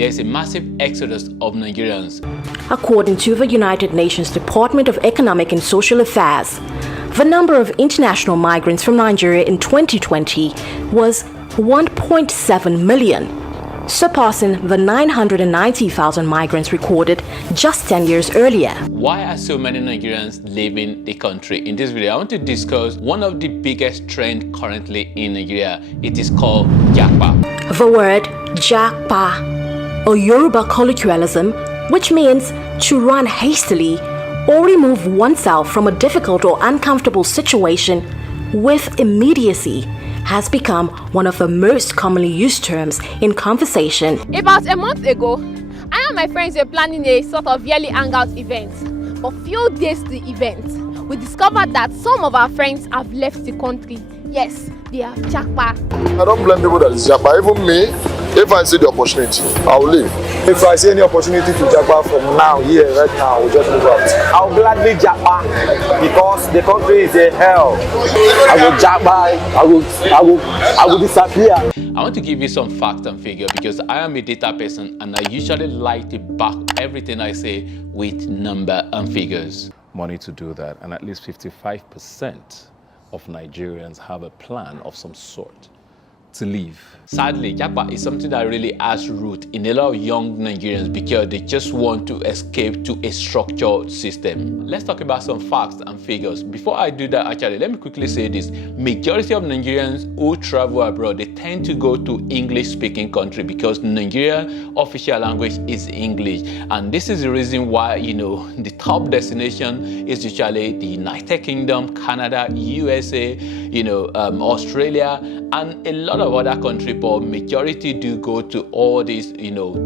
there's a massive exodus of Nigerians. According to the United Nations Department of Economic and Social Affairs, the number of international migrants from Nigeria in 2020 was 1.7 million, surpassing the 990,000 migrants recorded just 10 years earlier. Why are so many Nigerians leaving the country? In this video, I want to discuss one of the biggest trends currently in Nigeria. It is called Japa. The word Japa, a Yoruba colloquialism, which means to run hastily or remove oneself from a difficult or uncomfortable situation with immediacy, has become one of the most commonly used terms in conversation. About a month ago, I and my friends were planning a sort of yearly hangout event. But few days to the event, we discovered that some of our friends have left the country. Yes, they are Japa. I don't blame people that is Japa. Even me, if I see the opportunity, I'll leave. If I see any opportunity to Japa from now, here, right now, I will just move out. I'll gladly Japa because the country is a hell. I will Japa, I will disappear. I want to give you some facts and figures because I am a data person and I usually like to back everything I say with number and figures. Money to do that, and at least 55% of Nigerians have a plan of some sort to leave. Sadly, Japa is something that really has root in a lot of young Nigerians because they just want to escape to a structured system. Let's talk about some facts and figures. Before I do that, actually, let me quickly say this. Majority of Nigerians who travel abroad, they tend to go to English-speaking country because Nigerian official language is English. And this is the reason why, the top destination is usually the United Kingdom, Canada, USA, Australia, and a lot of other countries, but majority do go to all these,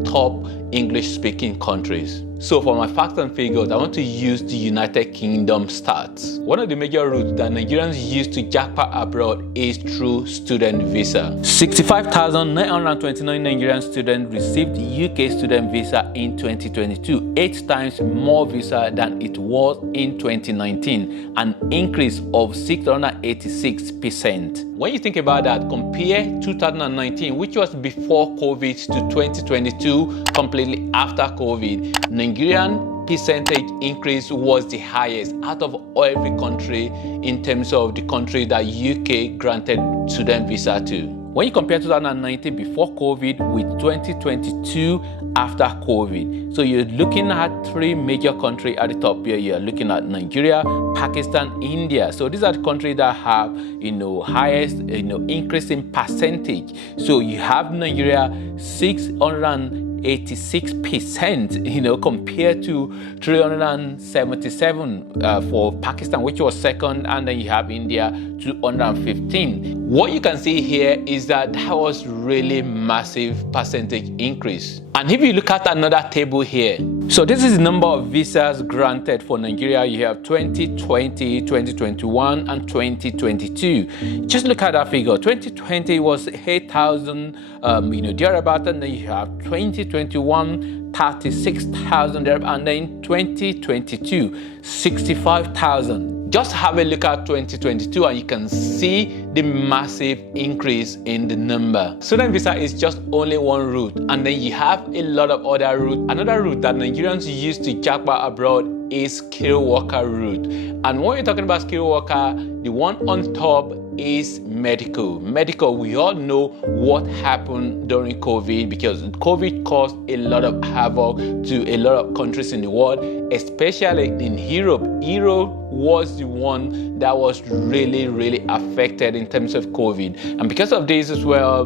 top English-speaking countries. So for my facts and figures, I want to use the United Kingdom stats. One of the major routes that Nigerians use to Japa abroad is through student visa. 65,929 Nigerian students received UK student visa in 2022, 8 times more visa than it was in 2019, an increase of 686%. When you think about that, compare 2019, which was before COVID, to 2022, completely after COVID, Nigerian percentage increase was the highest out of every country in terms of the country that UK granted student visa to. When you compare 2019 before COVID with 2022 after COVID, so you're looking at 3 major countries at the top here. You're looking at Nigeria, Pakistan, India. So these are the countries that have, highest, increase in percentage. So you have Nigeria 686%, compared to 377 for Pakistan, which was second, and then you have India 215. What you can see here is that was really massive percentage increase. And if you look at another table here, so this is the number of visas granted for Nigeria. You have 2020, 2021, and 2022. Just look at that figure. 2020 was 8,000, thereabout, and then you have 2021, 36,000 there, and then 2022, 65,000. Just have a look at 2022 and you can see the massive increase in the number. Student visa is just only one route, and then you have a lot of other routes. Another route that Nigerians use to Japa abroad is skilled worker route. And when you're talking about skilled worker, the one on top is medical. Medical, we all know what happened during COVID because COVID caused a lot of havoc to a lot of countries in the world, especially in Europe. Europe was the one that was really, really affected in terms of COVID. And because of this as well,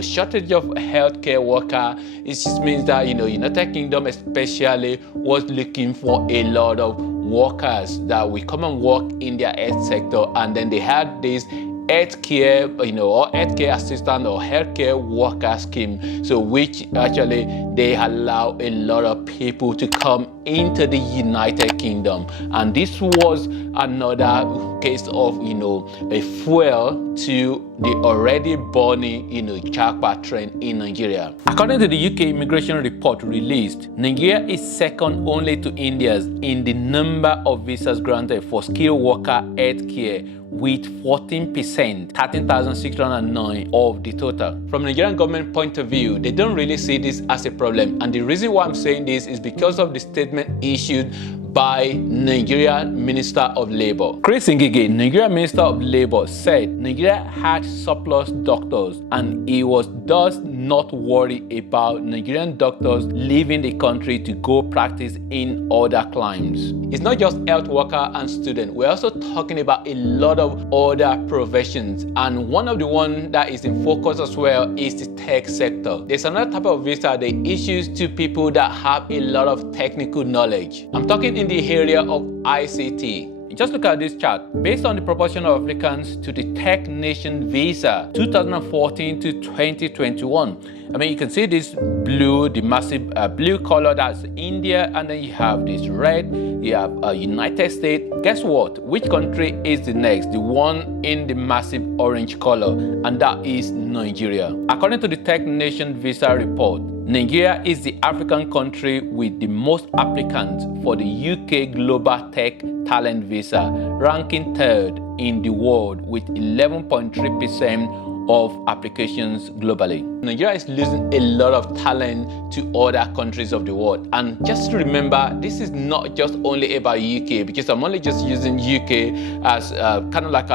shortage of healthcare worker, it just means that, United Kingdom especially was looking for a lot of workers that will come and work in their health sector, and then they had this healthcare, or healthcare assistant or healthcare worker scheme, so which actually they allow a lot of people to come into the United Kingdom. And this was another case of, a fuel to the already burning, japa trend in Nigeria. According to the UK immigration report released, Nigeria is second only to India in the number of visas granted for skilled worker healthcare, with 14%, 13,609 of the total. From Nigerian government point of view, they don't really see this as a problem. And the reason why I'm saying this is because of the statement issued by Nigeria Minister of Labour. Chris Ngige, Nigeria Minister of Labour, said Nigeria had surplus doctors and he was thus not worried about Nigerian doctors leaving the country to go practice in other climes. It's not just health worker and student. We're also talking about a lot of other professions, and one of the ones that is in focus as well is the tech sector. There's another type of visa they issue to people that have a lot of technical knowledge. I'm talking in the area of ICT. Just look at this chart. Based on the proportion of applicants to the Tech Nation visa 2014 to 2021, you can see this blue, the massive blue color, that's India, and then you have this red, you have United States. Guess what? Which country is the next? The one in the massive orange color, and that is Nigeria. According to the Tech Nation visa report, Nigeria is the African country with the most applicants for the UK Global Tech Talent Visa, ranking third in the world with 11.3% of applications globally. Nigeria is losing a lot of talent to other countries of the world. And just remember, this is not just only about UK, because I'm only just using UK as kind of like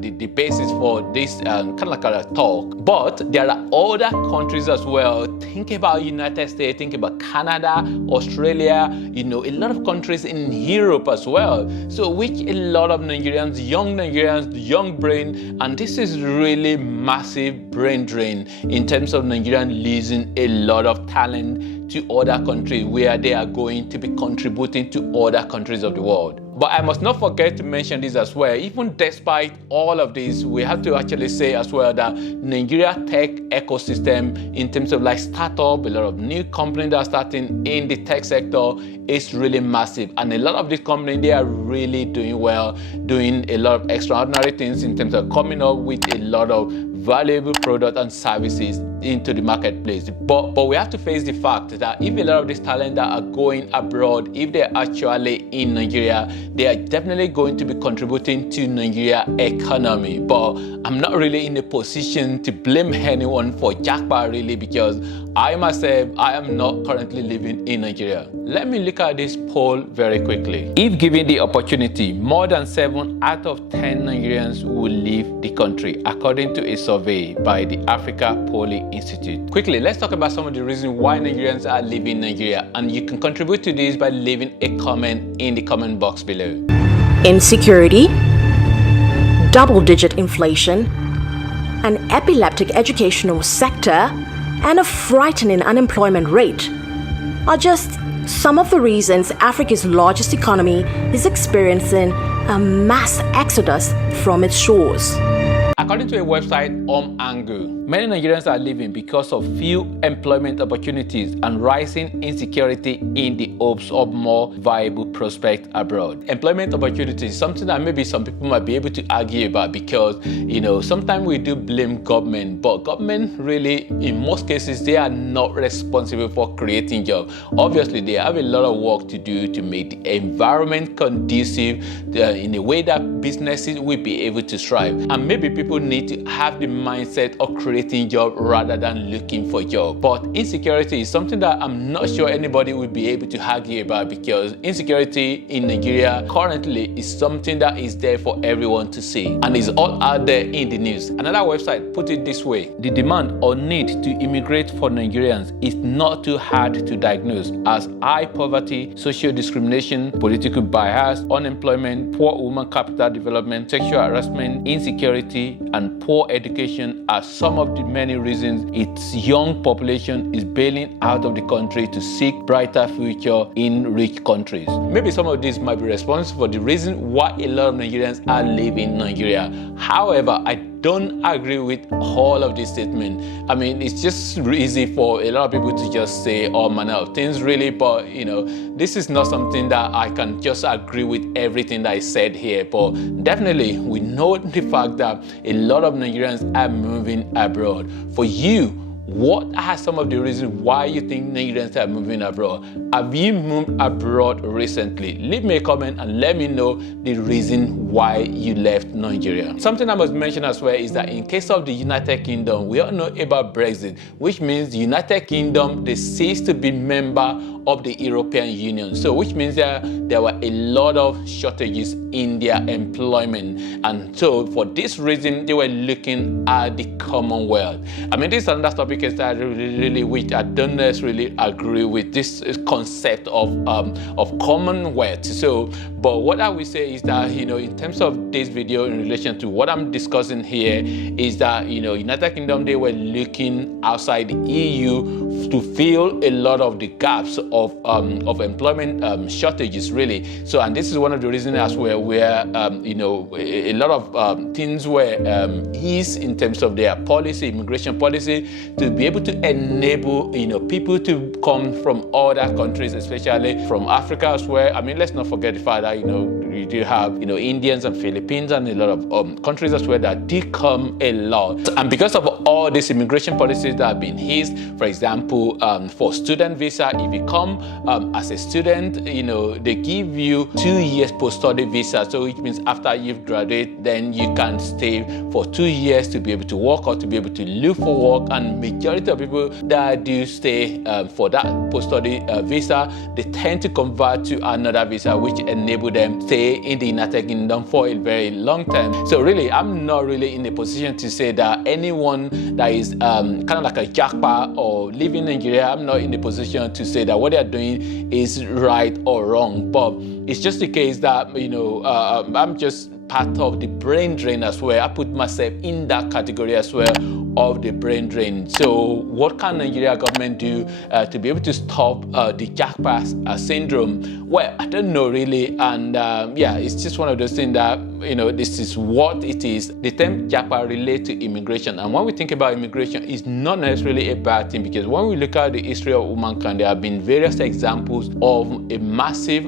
the basis for this kind of like a talk. But there are other countries as well. Think about United States, think about Canada, Australia, a lot of countries in Europe as well. So which a lot of Nigerians, young brain, and this is really massive brain drain in terms of Nigerians losing a lot of talent to other countries where they are going to be contributing to other countries of the world. But I must not forget to mention this as well. Even despite all of this, we have to actually say as well that Nigeria tech ecosystem in terms of like startup, a lot of new companies that are starting in the tech sector is really massive. And a lot of these companies, they are really doing well, doing a lot of extraordinary things in terms of coming up with a lot of valuable products and services into the marketplace. But we have to face the fact that if a lot of these talent that are going abroad, if they're actually in Nigeria, they are definitely going to be contributing to Nigeria economy. But I'm not really in a position to blame anyone for Japa really, because I myself, I am not currently living in Nigeria. Let me look at this poll very quickly. If given the opportunity, more than 7 out of 10 Nigerians will leave the country, according to a survey by the Africa Polling Institute. Quickly, let's talk about some of the reasons why Nigerians are leaving Nigeria, and you can contribute to this by leaving a comment in the comment box below. Insecurity, double-digit inflation, an epileptic educational sector, and a frightening unemployment rate are just some of the reasons Africa's largest economy is experiencing a mass exodus from its shores. According to a website, Angu, many Nigerians are leaving because of few employment opportunities and rising insecurity in the hopes of more viable prospects abroad. Employment opportunities is something that maybe some people might be able to argue about, because sometimes we do blame government, but government really, in most cases, they are not responsible for creating jobs. Obviously, they have a lot of work to do to make the environment conducive in a way that businesses will be able to thrive. And maybe people need to have the mindset of creating jobs rather than looking for jobs. But insecurity is something that I'm not sure anybody will be able to argue about, because insecurity in Nigeria currently is something that is there for everyone to see and is all out there in the news. Another website put it this way: the demand or need to immigrate for Nigerians is not too hard to diagnose, as high poverty, social discrimination, political bias, unemployment, poor human capital development, sexual harassment, insecurity, and poor education are some of the many reasons its young population is bailing out of the country to seek brighter future in rich countries. Maybe some of these might be responsible for the reason why a lot of Nigerians are leaving Nigeria. However, I don't agree with all of this statement. I mean, it's just easy for a lot of people to just say all manner of things, really, but this is not something that I can just agree with everything that I said here. But definitely, we know the fact that a lot of Nigerians are moving abroad. For you, what are some of the reasons why you think Nigerians are moving abroad? Have you moved abroad recently? Leave me a comment and let me know the reason why you left Nigeria. Something I must mention as well is that in case of the United Kingdom, we all know about Brexit, which means the United Kingdom, they cease to be member of the European Union. So which means that there were a lot of shortages in their employment. And so for this reason, they were looking at the Commonwealth. I mean, this is another topic that really which I don't necessarily agree with, this concept of Commonwealth. So, but what I will say is that, in terms of this video in relation to what I'm discussing here is that, United Kingdom, they were looking outside the EU to fill a lot of the gaps of employment shortages, really. So, and this is one of the reasons as well where a lot of things were eased in terms of their policy, immigration policy, to be able to enable people to come from other countries, especially from Africa as well. I mean, let's not forget the fact that you do have Indians and Philippines and a lot of countries as well that do come a lot. And because of all these immigration policies that have been eased, for example, for student visa, if you come as a student, they give you 2 years post-study visa. So which means after you've graduated, then you can stay for 2 years to be able to work or to be able to look for work. And majority of people that do stay for that post-study visa, they tend to convert to another visa, which enable them to stay in the United Kingdom for a very long time. So really, I'm not really in a position to say that anyone that is kind of like a jackpot or living in Nigeria, I'm not in a position to say that what they're doing is right or wrong. But it's just the case that, I'm just part of the brain drain as well. I put myself in that category as well of the brain drain. So what can Nigeria government do to be able to stop the jackpot syndrome? Well, I don't know really. And it's just one of those things that, this is what it is. The term jackpot relates to immigration. And when we think about immigration, it's not necessarily a bad thing, because when we look at the history of humankind, there have been various examples of a massive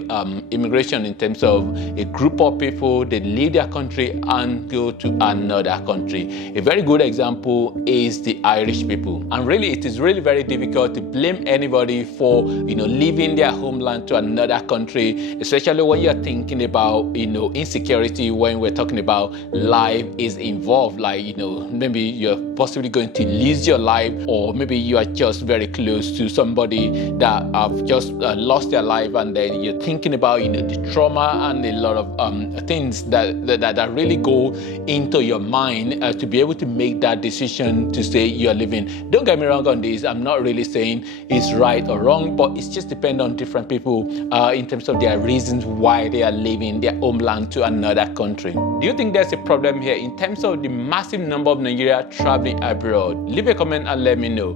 immigration in terms of a group of people, they leave their country and go to another country. A very good example is the Irish people. And really, it is really very difficult to blame anybody for, leaving their homeland to another country, especially when you're thinking about, insecurity, when we're talking about life is involved. Like, maybe you're possibly going to lose your life, or maybe you are just very close to somebody that have just lost their life, and then you're thinking about, the trauma and a lot of things that really go into your mind to be able to make that decision to say you're living. Don't get me wrong on this. I'm not really saying it's right or wrong, but it's just depend on different people in terms of their reasons why they are leaving their homeland to another country. Do you think there's a problem here in terms of the massive number of Nigerians traveling abroad? Leave a comment and let me know.